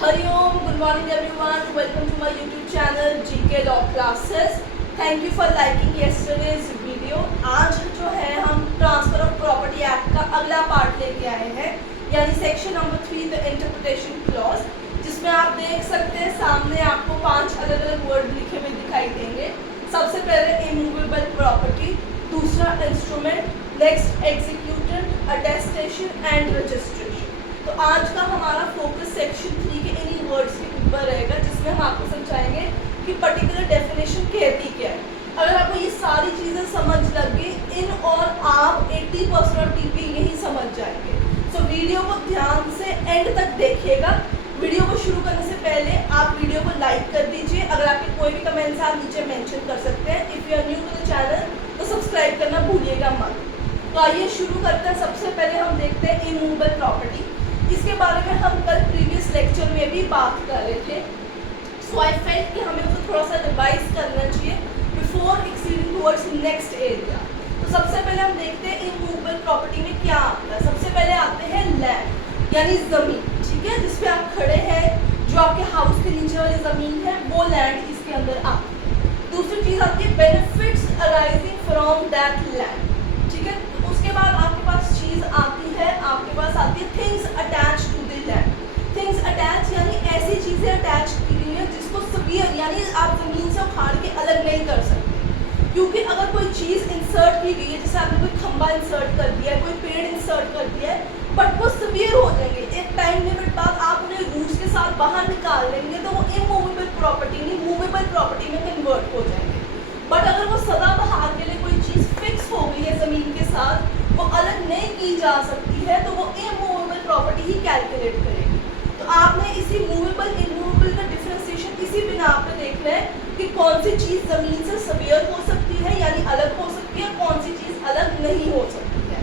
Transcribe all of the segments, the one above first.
Hariom, good morning everyone. Welcome to my YouTube channel GK Law Classes. Thank you for liking yesterday's video. आज जो है हम transfer of property act का अगला part लेके आए हैं, यानी section number 3 the interpretation clause, जिसमें आप देख सकते हैं सामने आपको 5 अलग अलग वर्ड लिखे हुए दिखाई देंगे। सबसे पहले इमूवेबल प्रॉपर्टी, दूसरा instrument, next executant, attestation and registration. तो आज का हमारा फोकस सेक्शन 3 के इन्हीं वर्ड्स के ऊपर रहेगा, जिसमें हम आपको समझाएंगे कि पर्टिकुलर डेफिनेशन कहती क्या है। अगर आपको ये सारी चीज़ें समझ लग गई, इन और आप 80% ऑफ टीपी यही समझ जाएंगे। सो वीडियो को ध्यान से एंड तक देखिएगा। वीडियो को शुरू करने से पहले आप वीडियो को लाइक कर दीजिए। अगर आपके कोई भी कमेंट्स आप नीचे मेंशन कर सकते हैं। If you are new to the channel तो सब्सक्राइब करना भूलिएगा मत। तो आइए शुरू करते हैं। सबसे पहले हम देखते हैं इमूवेबल प्रॉपर्टी। इसके बारे में हम कल प्रीवियस लेक्चर में भी बात कर रहे थे। सो आई फेल्ट कि हमें उसको थोड़ा सा रिवाइज करना चाहिए before exceeding towards next area. तो सबसे पहले हम देखते हैं इमूवेबल प्रॉपर्टी में क्या आता है। सबसे पहले आते हैं लैंड, यानी ज़मीन, ठीक है, जिस पे आप खड़े हैं, जो आपके हाउस के नीचे वाली ज़मीन है, वो लैंड इसके अंदर आती है। दूसरी चीज़ आती है benefits arising from that land, ठीक है। उसके बाद आपके पास चीज़ आती है, आपके पास आती है things attach to the land. Things attach यानी ऐसी चीज़ें अटैच की गई हैं जिसको सबियर यानी आप ज़मीन से उखाड़ के अलग नहीं कर सकते, क्योंकि अगर कोई चीज़ इंसर्ट की गई है, जैसे आपने कोई खंबा इंसर्ट कर दिया है, कोई पेड़ इंसर्ट कर दिया है, बट वो सबियर हो जाएंगे। एक टाइम लिमिट बाद आप उन्हें रूट्स के साथ बाहर निकाल लेंगे तो वो इमूवेबल प्रॉपर्टी नहीं मूवेबल प्रॉपर्टी में कन्वर्ट हो जाएंगे। बट अगर वो सदाबहार के लिए कोई चीज़ फिक्स हो गई है ज़मीन के साथ, वो अलग नहीं की जा सकती है, तो वो इमूवेबल प्रॉपर्टी ही कैलकुलेट करेगी। तो आपने इसी मूवेबल इमूवेबल का डिफरेंशिएशन इसी बिना पे देखना है कि कौन सी चीज़ ज़मीन से सबियर हो सकती है यानी अलग हो सकती है, कौन सी चीज़ अलग नहीं हो सकती है।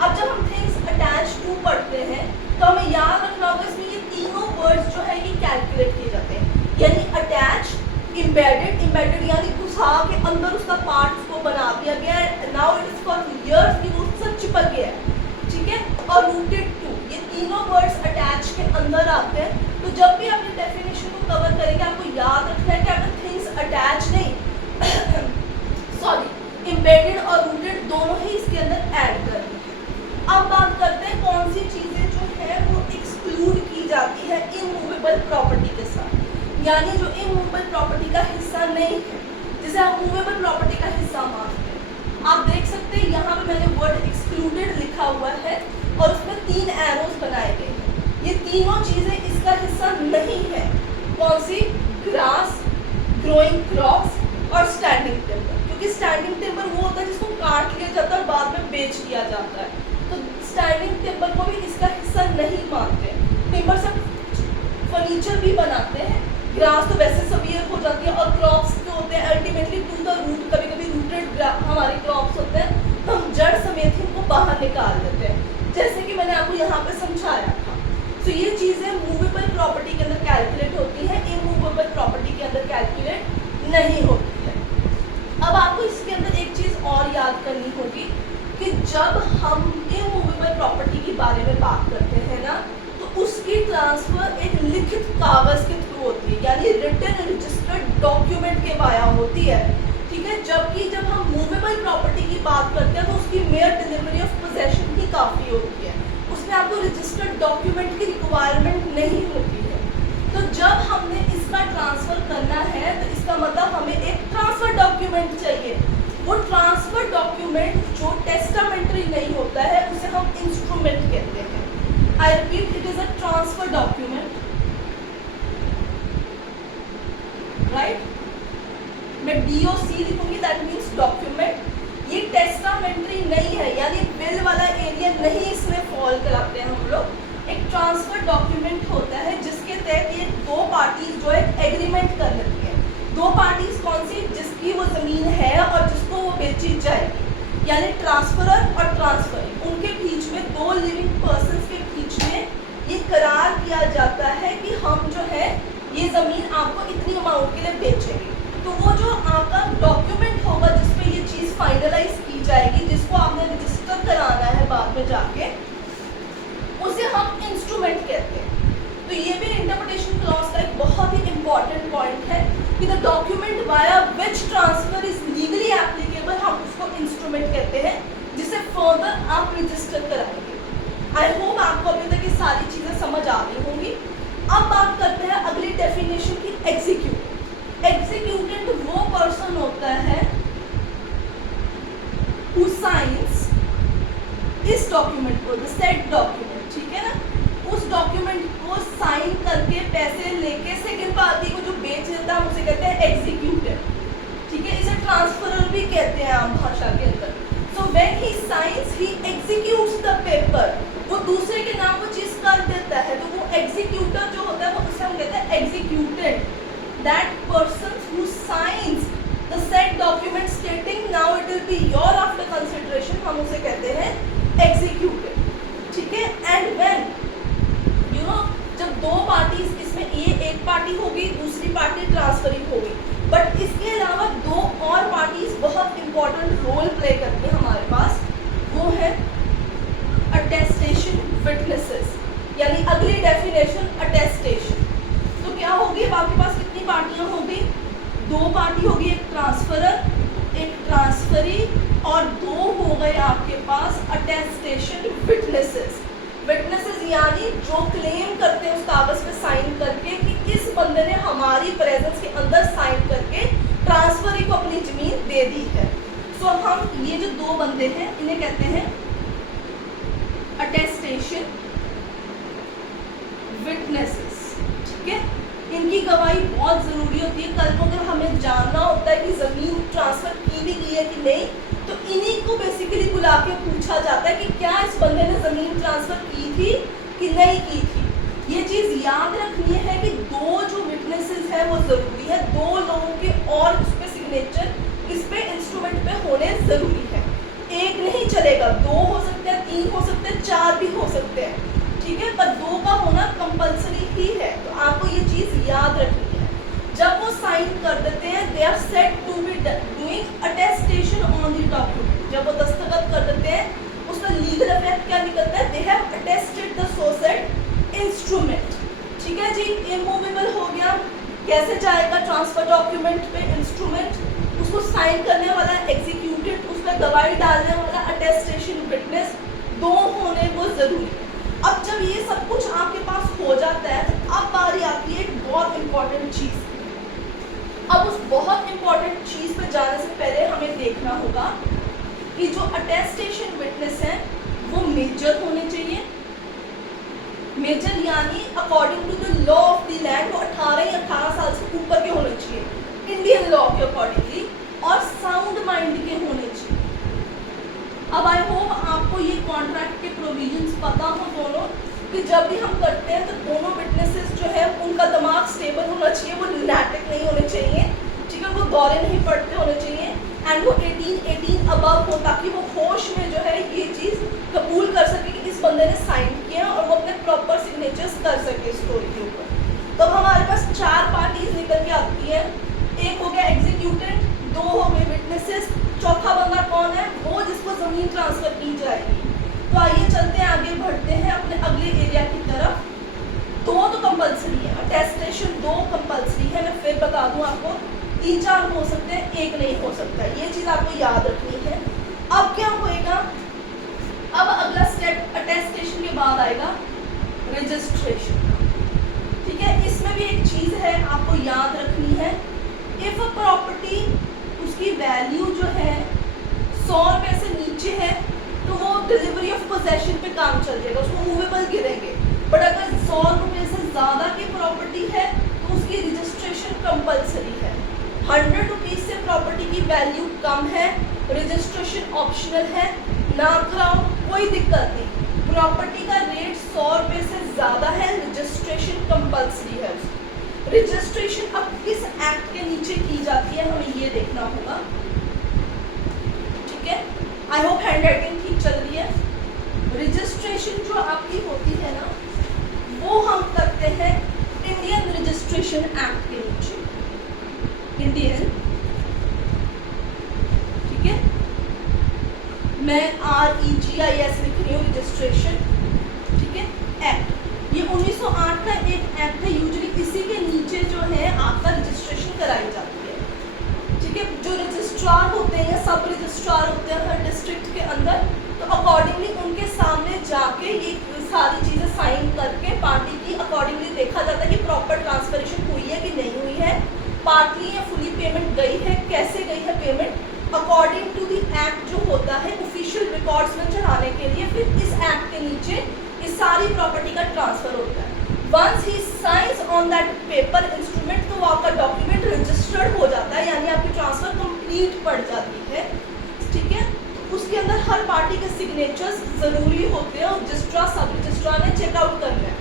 अब जब हम थिंग्स अटैच टू पढ़ते हैं तो हमें याद रखना होगा इसमें ये तीनों वर्ड्स जो है ये कैलकुलेट किए जाते हैं, यानी अटैच, इम्बेडेड यानी घुसा के अंदर उसका पार्ट उसको बना दिया गया है। Now it is for years कि वो उससे चिपक गया है, ठीक है। और रूटेड टू, ये तीनों वर्ड्स अटैच के अंदर आते हैं। तो जब भी आप डेफिनेशन को कवर करेंगे आपको याद रखना है कि अगर थिंग्स अटैच नहीं सॉरी इम्बेडेड और रूटेड दोनों ही इसके अंदर ऐड करनी है। अब बात करते हैं कौन सी चीज़ें जो है वो एक्सक्लूड की जाती है इमूवेबल प्रॉपर्टी के साथ, यानी जो इमूवेबल प्रॉपर्टी का हिस्सा नहीं है, जिसे आप मूवेबल प्रॉपर्टी का हिस्सा मानते हैं। आप देख सकते हैं यहाँ पे मैंने वर्ड एक्सक्लूडेड लिखा हुआ है और उसमें 3 एरोज बनाए गए हैं। ये तीनों चीज़ें इसका हिस्सा नहीं है। कौन सी? ग्रास, ग्रोइंग क्रॉप्स और स्टैंडिंग टिम्बर। क्योंकि स्टैंडिंग टिम्बर वो होता है जिसको काट लिया जाता है और बाद में बेच दिया जाता है, तो स्टैंडिंग टिम्बर को भी इसका हिस्सा नहीं मानते। टिम्बर से फर्नीचर भी बनाते हैं। ग्रास तो वैसे सबियर हो जाती है और क्रॉप्स जो होते हैं अल्टीमेटली टू द रूट, कभी कभी रूटेड हमारे क्रॉप्स होते हैं तो हम जड़ समेत ही उनको बाहर निकाल देते हैं, जैसे कि मैंने आपको यहाँ पे समझाया था। तो ये चीज़ें मूवेबल प्रॉपर्टी के अंदर कैलकुलेट होती है, इमूवेबल प्रॉपर्टी के अंदर कैलकुलेट नहीं होती है। अब आपको इसके अंदर एक चीज़ और याद करनी होगी कि जब हम इमूवेबल प्रॉपर्टी के बारे में बात करते हैं ना, तो उसकी ट्रांसफर एक लिखित कागज के थ्रू होती है, यानी रिटन रजिस्टर्ड डॉक्यूमेंट के वाया होती है, ठीक है। जबकि जब हम मूवेबल प्रॉपर्टी की बात करते हैं तो उसकी मेयर डिलीवरी ऑफ पोजेशन ही काफ़ी होती है, उसमें आपको रजिस्टर्ड डॉक्यूमेंट की रिक्वायरमेंट नहीं होती है। तो जब हमने इसका ट्रांसफ़र करना है तो इसका मतलब हमें एक ट्रांसफ़र डॉक्यूमेंट चाहिए। वो ट्रांसफ़र डॉक्यूमेंट जो टेस्टामेंट्री नहीं होता है उसे हम इंस्ट्रूमेंट कहते हैं। I repeat, it is a transfer document, right? मैं DOC लिखूंगी, that means document। ये टेस्टामेंट्री नहीं है, यानी बिल वाला एरिया नहीं इसमें फॉल कराते हैं हम लोग। एक ट्रांसफर डॉक्यूमेंट होता है जिसके तहत ये दो पार्टीज जो है एग्रीमेंट कर लेती है। दो पार्टीज कौन सी? जिसकी वो ज़मीन है और जिसको वो बेची जाएगी, यानी ट्रांसफरर और ट्रांसफरी, उनके बीच में दो लिविंग पर्सन्स के बीच में ये करार किया जाता है कि हम जो है ये ज़मीन आपको इतनी अमाउंट के लिए बेचेंगे। तो वो जो आपका डॉक्यूमेंट होगा जिसपे ये चीज़ फाइनलाइज की जाएगी, जिसको आपने रजिस्टर कराना है बाद में जाके, उसे हम इंस्ट्रूमेंट कहते हैं। तो ये भी interpretation instrument via which transfer is legally applicable, हम उसको इंस्ट्रूमेंट कहते हैं, जिसे फर्दर आप रजिस्टर कराएंगे। आई होप आपको अभी तक ये सारी चीज़ें समझ आ गई होंगी। अब बात करते हैं अगली डेफिनेशन की, एग्जीक्यूट। एग्जीक्यूटेंट वो पर्सन होता है who signs इस डॉक्यूमेंट को, द सेट डॉक्यूमेंट, ठीक है ना, उस डॉक्यूमेंट को साइन करके पैसे लेके सेकंड पार्टी को जो बेच देता है हम उसे कहते हैं एग्जीक्यूटेड, ठीक है। इसे ट्रांसफरर भी कहते हैं आम भाषा के अंदर। So when he science he executes the paper, वो दूसरे के नाम वो चीज कर देता है, तो वो एग्जीक्यूटर जो होता है वो उसे हम कहते हैं executed. That person who science the set document स्टेटिंग now it will be your after consideration, हम उसे कहते हैं एग्जीक्यूटेड, ठीक है। एंड व्हेन यू नो, जब दो पार्टीज, इसमें ये एक पार्टी होगी, दूसरी पार्टी ट्रांसफरिंग होगी, बट इसके अलावा दो और पार्टीज बहुत इंपॉर्टेंट रोल प्ले करती है हमारे पास, वो है अटेस्टेशन विटनेसेस, यानी अगली डेफिनेशन अटेस्टेशन। तो क्या होगी, अब आपके पास कितनी पार्टियां होगी, दो पार्टी होगी, एक ट्रांसफरर, एक ट्रांसफरी, और दो हो गए आपके पास अटेस्टेशन विटनेसेस। विटनेसेस यानी जो क्लेम करते हैं उस कागज पे साइन करके कि इस बंदे ने हमारी प्रेजेंस के अंदर साइन करके ट्रांसफरी को अपनी जमीन दे दी है। सो हम ये जो दो बंदे हैं इन्हें कहते हैं अटेस्टेशन विटनेसेस, ठीक है। इनकी गवाही बहुत ज़रूरी होती है। कल को अगर हमें जानना होता है कि ज़मीन ट्रांसफ़र की भी की है कि नहीं, तो इन्हीं को बेसिकली बुला के पूछा जाता है कि क्या इस बंदे ने ज़मीन ट्रांसफ़र की थी कि नहीं की थी। ये चीज़ याद रखनी है कि दो जो विटनेसेस हैं वो ज़रूरी है, दो लोगों के और उस पर सिग्नेचर इस पे इंस्ट्रूमेंट पे होने ज़रूरी है। एक नहीं चलेगा, दो हो सकते हैं, तीन हो सकते हैं, चार भी हो सकते हैं, ठीक है, पर दो का होना कंपलसरी ही है। तो आपको ये चीज़ याद रखनी है। जब वो साइन कर देते हैं, they are said to be doing attestation on the document. जब वो दस्तखत कर देते हैं, उसका लीगल इफेक्ट क्या निकलता है, they have attested the so said instrument, ठीक है जी। इमूवेबल हो गया, कैसे जाएगा ट्रांसफर डॉक्यूमेंट पे इंस्ट्रूमेंट, उसको साइन करने वाला एग्जीक्यूटेड, उस पर गवाही डालने वाला अटेस्टेशन विटनेस, दो होने वो जरूरी है। अब जब ये सब कुछ आपके पास हो जाता है, तो अब बारी आती है एक बहुत इंपॉर्टेंट चीज़। अब उस बहुत इंपॉर्टेंट चीज़ पे जाने से पहले हमें देखना होगा कि जो अटेस्टेशन विटनेस हैं वो मेजर होने चाहिए। मेजर यानी according to the law of the land वो 18 साल से ऊपर के होने चाहिए इंडियन लॉ के अकॉर्डिंगली, और साउंड माइंड के होने चाहिए। अब आई होप आपको ये कॉन्ट्रैक्ट के प्रोविजंस पता हो दोनों, कि जब भी हम करते हैं तो दोनों विटनेसेस जो है उनका दिमाग स्टेबल होना चाहिए, वो लैटिक नहीं होने चाहिए, ठीक है, वो दौरे नहीं पड़ते होने चाहिए, एंड वो 18 अबव हो, ताकि वो होश में जो है ये चीज़ कबूल कर सके कि इस बंदे ने साइन किया और वो अपने प्रॉपर सिग्नेचर्स कर सके स्टोरी के ऊपर। तो हमारे पास चार पार्टीज निकल के आती है, एक हो गया एग्जीक्यूटेड, दो हो गए विटनेसेस, चौथा बंदा कौन है, वो जिसको ज़मीन ट्रांसफ़र की जाएगी। तो आइए चलते हैं, आगे बढ़ते हैं अपने अगले एरिया की तरफ। दो तो कंपलसरी है, अटेस्टेशन दो कंपलसरी है, मैं फिर बता दूं आपको, 3-4 हो सकते हैं, एक नहीं हो सकता, ये चीज़ आपको याद रखनी है। अब क्या होएगा, अब अगला स्टेप अटेस्टेशन के बाद आएगा रजिस्ट्रेशन, ठीक है। इसमें भी एक चीज़ है आपको याद रखनी है, इफ़ अ प्रॉपर्टी उसकी वैल्यू जो है 100 रुपये से नीचे है तो वो डिलीवरी ऑफ पोजेशन पे काम चल जाएगा, उसको मूवेबल गिरेंगे। बट अगर 100 रुपये से ज़्यादा की प्रॉपर्टी है तो उसकी रजिस्ट्रेशन कंपलसरी है। 100 रुपीज़ से प्रॉपर्टी की वैल्यू कम है, रजिस्ट्रेशन ऑप्शनल है, ना कराओ कोई दिक्कत नहीं। प्रॉपर्टी का रेट 100 रुपये से ज़्यादा है, रजिस्ट्रेशन कंपलसरी है। रजिस्ट्रेशन अब किस एक्ट के नीचे की जाती है हमें ये देखना होगा, ठीक है। आई होप हैंड राइटिंग ठीक चल रही है। रजिस्ट्रेशन जो आपकी होती है ना, वो हम करते हैं इंडियन रजिस्ट्रेशन एक्ट के नीचे, इंडियन, ठीक है। मैं REGIS लिख रही हूँ, रजिस्ट्रेशन, ठीक है, एक्ट। ये 1908 का एक एक्ट है, यूजुअली इसी के नीचे जो है आपका रजिस्ट्रेशन कराई जाती है। होते हैं या सब रजिस्ट्रार होते हैं हर डिस्ट्रिक्ट के अंदर, तो अकॉर्डिंगली उनके सामने जाके ये सारी चीज़ें साइन करके पार्टी की अकॉर्डिंगली देखा जाता है कि प्रॉपर ट्रांसफरेशन हुई है कि नहीं हुई है, पार्टली या फुली पेमेंट गई है, कैसे गई है payment, according to the act जो होता है ऑफिशियल रिकॉर्ड्स में चढ़ाने के लिए। फिर इस एक्ट के नीचे इस सारी प्रॉपर्टी का ट्रांसफर होता है। Once he signs on that paper instrument, तो आपका डॉक्यूमेंट रजिस्टर्ड हो जाता है, यानी आपकी ट्रांसफर कंप्लीट पड़ जाती है, ठीक है। उसके अंदर हर पार्टी के सिग्नेचर्स ज़रूरी होते हैं और रजिस्ट्रार सब रजिस्ट्रार ने चेकआउट करना है।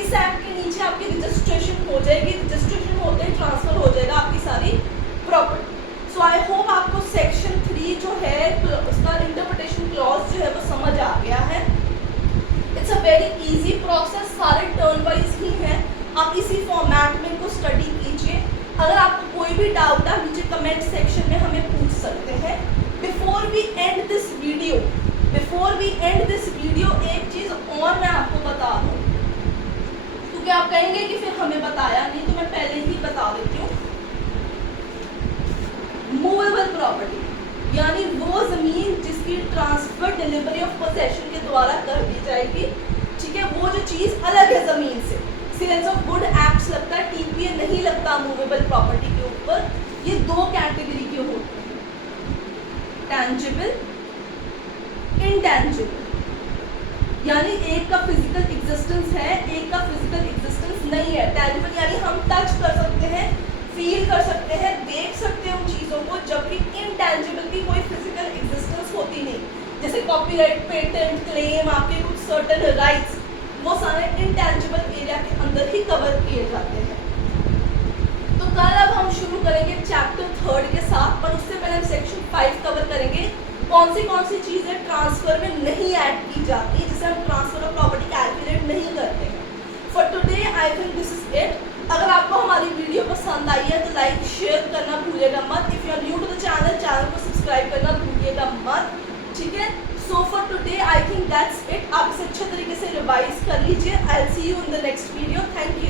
इस एक्ट के नीचे आपकी रजिस्ट्रेशन हो जाएगी, रजिस्ट्रेशन होते ही ट्रांसफर हो जाएगा आपकी सारी प्रॉपर्टी। सो आई होप आपको सेक्शन 3 जो है उसका इंटरप्रिटेशन क्लॉज जो है वो समझ आ गया है। It's a very easy process, सारे टर्न वाइज ही हैं, आप इसी फॉर्मेट में इनको स्टडी कीजिए। अगर आपको कोई भी डाउट है नीचे कमेंट सेक्शन में हमें पूछ सकते हैं। Before we end this video एक चीज़ और मैं आपको बता दूँ, क्योंकि आप कहेंगे कि फिर हमें बताया नहीं, तो मैं पहले ही बता देती हूँ। मूवेबल प्रॉपर्टी यानी वो ज़मीन जिसकी ट्रांसफर डिलीवरी ऑफ पोजेशन के द्वारा कर दी जाएगी, ठीक है, वो जो चीज़ अलग है ज़मीन से। सेल्स ऑफ गुड एक्ट्स लगता है, टीपीए नहीं लगता मूवेबल प्रॉपर्टी के ऊपर। ये दो कैटेगरी के होते हैं, टैंजिबल, इनटैंजिबल, यानी एक का फिजिकल एग्जिस्टेंस है, एक का फिजिकल एग्जिस्टेंस नहीं है। टैंजिबल यानी हम टच कर सकते हैं, फील कर सकते हैं, देख सकते हैं उन चीज़ों को, जबकि इनटैंजिबल की कोई फिजिकल एग्जिस्टेंस होती नहीं। जैसे कॉपीराइट, पेटेंट क्लेम, आपके कुछ सर्टेन राइट्स, वो सारे इनटैंजिबल एरिया के अंदर ही कवर किए जाते हैं। तो कल अब हम शुरू करेंगे चैप्टर 3 के साथ, पर उससे पहले हम सेक्शन 5 कवर करेंगे। कौन सी चीज़ें ट्रांसफर में नहीं ऐड की जाती, जिसे हम ट्रांसफर ऑफ प्रॉपर्टी कैलकुलेट नहीं करते हैं। For today I think this is it. अगर आपको हमारी वीडियो पसंद आई है तो लाइक शेयर करना भूलिएगा मत। If you are new to the channel को सब्सक्राइब करना भूलिएगा मत, ठीक है। So for today I think that's it. आप इसे अच्छे तरीके से रिवाइज कर लीजिए। I will see you in the next video. Thank you.